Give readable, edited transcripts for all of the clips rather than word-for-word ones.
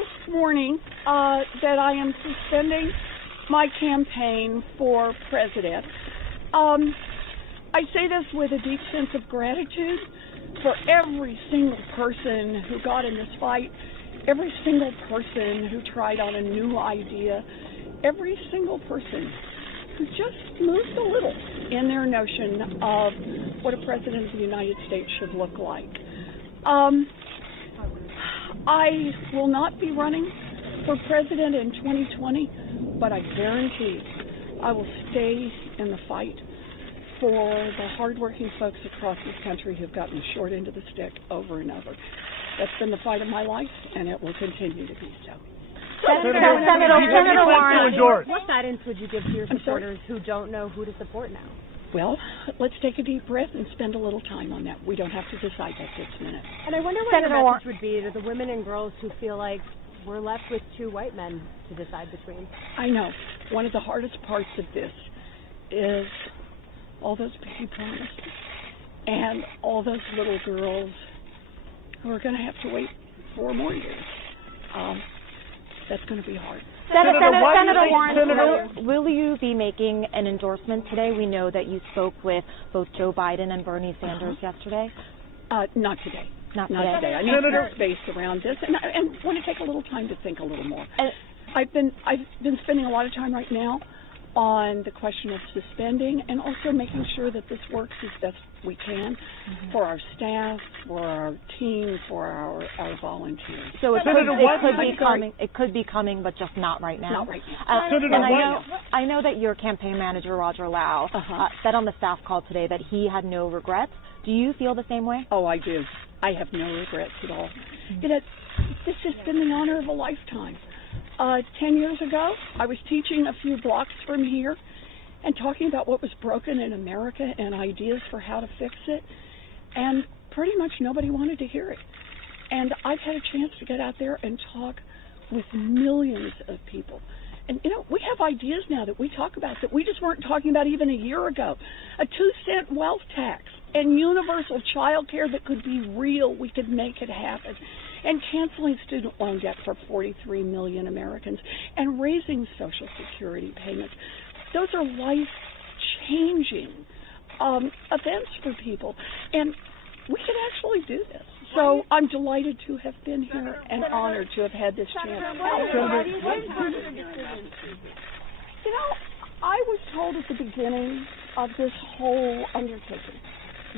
this morning that I am suspending my campaign for president. I say this with a deep sense of gratitude for every single person who got in this fight, every single person who tried on a new idea, every single person who just moved a little in their notion of what a president of the United States should look like. I will not be running for president in 2020, but I guarantee I will stay in the fight for the hardworking folks across this country who've gotten the short end of the stick over and over. That's been the fight of my life, and it will continue to be so. Senator Warren, what guidance would you give to your supporters who don't know who to support now? Well, let's take a deep breath and spend a little time on that. We don't have to decide that this minute. And I wonder what your message would be to the women and girls who feel like we're left with two white men to decide between. I know. One of the hardest parts of this is all those baby promises and all those little girls who are going to have to wait 4 more years. That's going to be hard. Senator Warren, will you be making an endorsement today? We know that you spoke with both Joe Biden and Bernie Sanders yesterday. Not today. Not today. I need more space around this, and want to take a little time to think a little more. I've been spending a lot of time right now on the question of suspending and also making sure that this works as best we can for our staff, for our team, for our volunteers. So it could be coming, but just not right now. Not right now. And I know that your campaign manager, Roger Lau, said on the staff call today that he had no regrets. Do you feel the same way? Oh, I do. I have no regrets at all. This has been the honor of a lifetime. 10 years ago, I was teaching a few blocks from here and talking about what was broken in America and ideas for how to fix it, and pretty much nobody wanted to hear it. And I've had a chance to get out there and talk with millions of people. And, we have ideas now that we talk about that we just weren't talking about even a year ago. A 2-cent wealth tax and universal child care that could be real. We could make it happen. And canceling student loan debt for 43 million Americans and raising Social Security payments. Those are life-changing events for people. And we can actually do this. So I'm delighted to have been here and honored to have had this chance. I was told at the beginning of this whole undertaking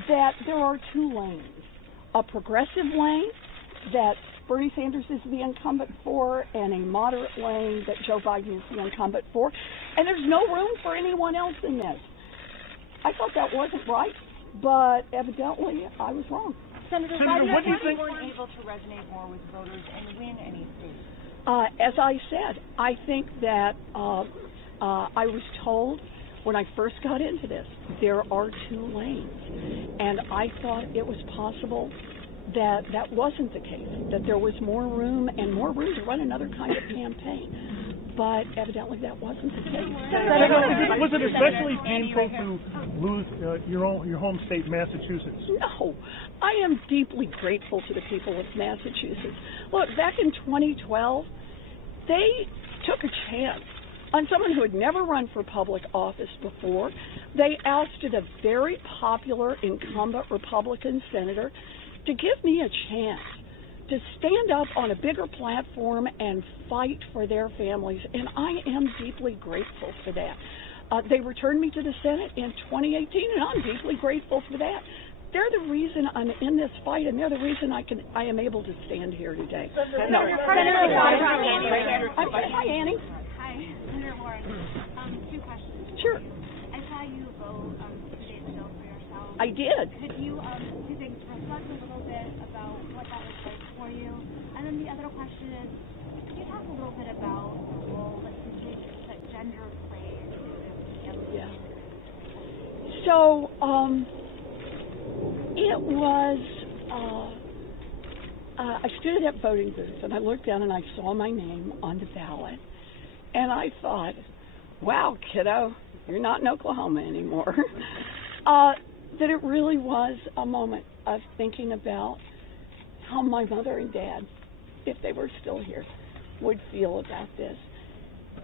that there are 2 lanes. A progressive lane that Bernie Sanders is the incumbent for, and a moderate lane that Joe Biden is the incumbent for, and there's no room for anyone else in this. I thought that wasn't right, but evidently I was wrong. Senator, what do you think weren't able to resonate more with voters and win any states? As I said, I think that I was told when I first got into this, there are 2 lanes, and I thought it was possible that wasn't the case, that there was more room to run another kind of campaign. But evidently that wasn't the case. Was it especially painful to lose your home state, Massachusetts? No. I am deeply grateful to the people of Massachusetts. Look, back in 2012, they took a chance on someone who had never run for public office before. They ousted a very popular incumbent Republican senator to give me a chance to stand up on a bigger platform and fight for their families, and I am deeply grateful for that. They returned me to the Senate in 2018, and I'm deeply grateful for that. They're the reason I'm in this fight, and they're the reason I am able to stand here today. No. Hi, Annie. Hi, Senator Warren. 2 questions. Sure. I saw you vote 2 days ago for yourself. I did. Could you, reflect a little bit about what that was like for you? And then the other question is, could you talk a little bit about the role that gender plays in the Yeah. So, it was, I stood at that voting booth and I looked down and I saw my name on the ballot, and I thought, wow, kiddo, you're not in Oklahoma anymore. That it really was a moment of thinking about how my mother and dad, if they were still here, would feel about this.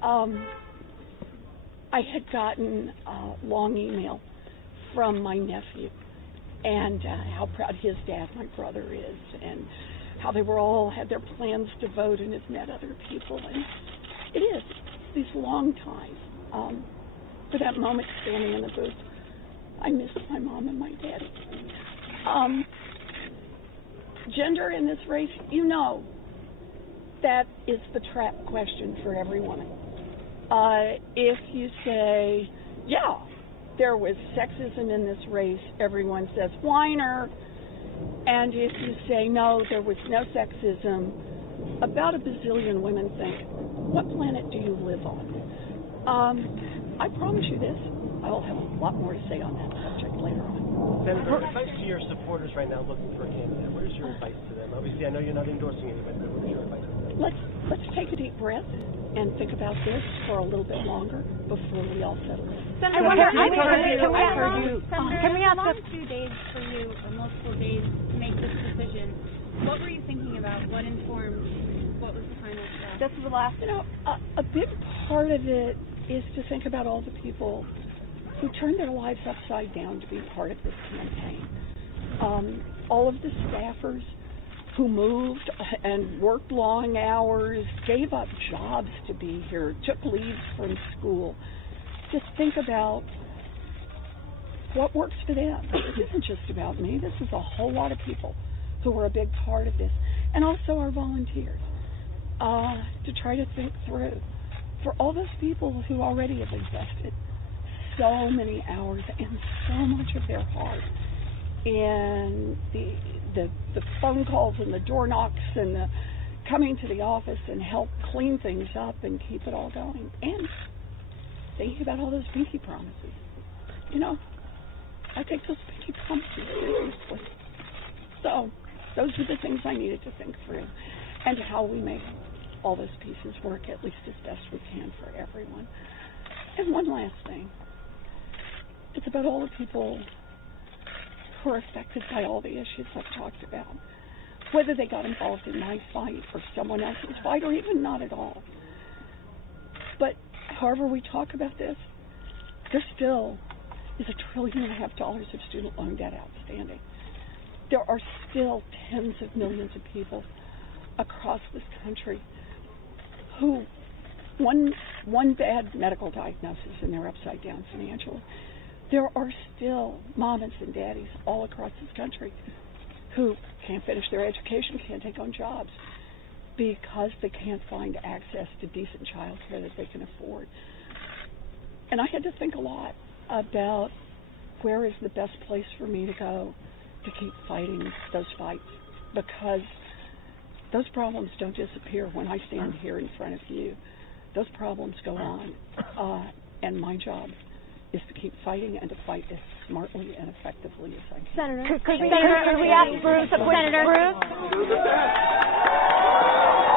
I had gotten a long email from my nephew and how proud his dad, my brother, is, and how they were all had their plans to vote and had met other people. And it is these long times. For that moment standing in the booth, I miss my mom and my daddy. Gender in this race, you know, that is the trap question for every woman. If you say, yeah, there was sexism in this race, everyone says, whiner. And if you say, no, there was no sexism, about a bazillion women think, what planet do you live on? I promise you this, I'll have a lot more to say on that subject later on. Senator, advice to your supporters right now looking for a candidate. What is your advice to them? Obviously, I know you're not endorsing anybody, but what is your advice to them? Let's take a deep breath and think about this for a little bit longer before we all settle in. I wonder, can we ask long 2 days for you, or multiple days, to make this decision? What were you thinking about? What informed? What was the final step? This is the last. You know, a big part of it is to think about all the people who turned their lives upside down to be part of this campaign. All of the staffers who moved and worked long hours, gave up jobs to be here, took leaves from school. Just think about what works for them. It isn't just about me. This is a whole lot of people who were a big part of this. And also our volunteers, to try to think through. For all those people who already have invested so many hours and so much of their heart in the phone calls and the door knocks and the coming to the office and help clean things up and keep it all going. And thinking about all those pinky promises. You know, I take those pinky promises seriously. So those are the things I needed to think through, and how we make all those pieces work at least as best we can for everyone. And one last thing. It's about all the people who are affected by all the issues I've talked about. Whether they got involved in my fight or someone else's fight, or even not at all. But however we talk about this, there still is $1.5 trillion of student loan debt outstanding. There are still tens of millions of people across this country who one bad medical diagnosis and they're upside down financially. There are still mamas and daddies all across this country who can't finish their education, can't take on jobs because they can't find access to decent child care that they can afford. And I had to think a lot about where is the best place for me to go to keep fighting those fights, because those problems don't disappear when I stand here in front of you. Those problems go on, and my job is to keep fighting and to fight as smartly and effectively as I can. Senator, could we ask Bruce a question? Bruce?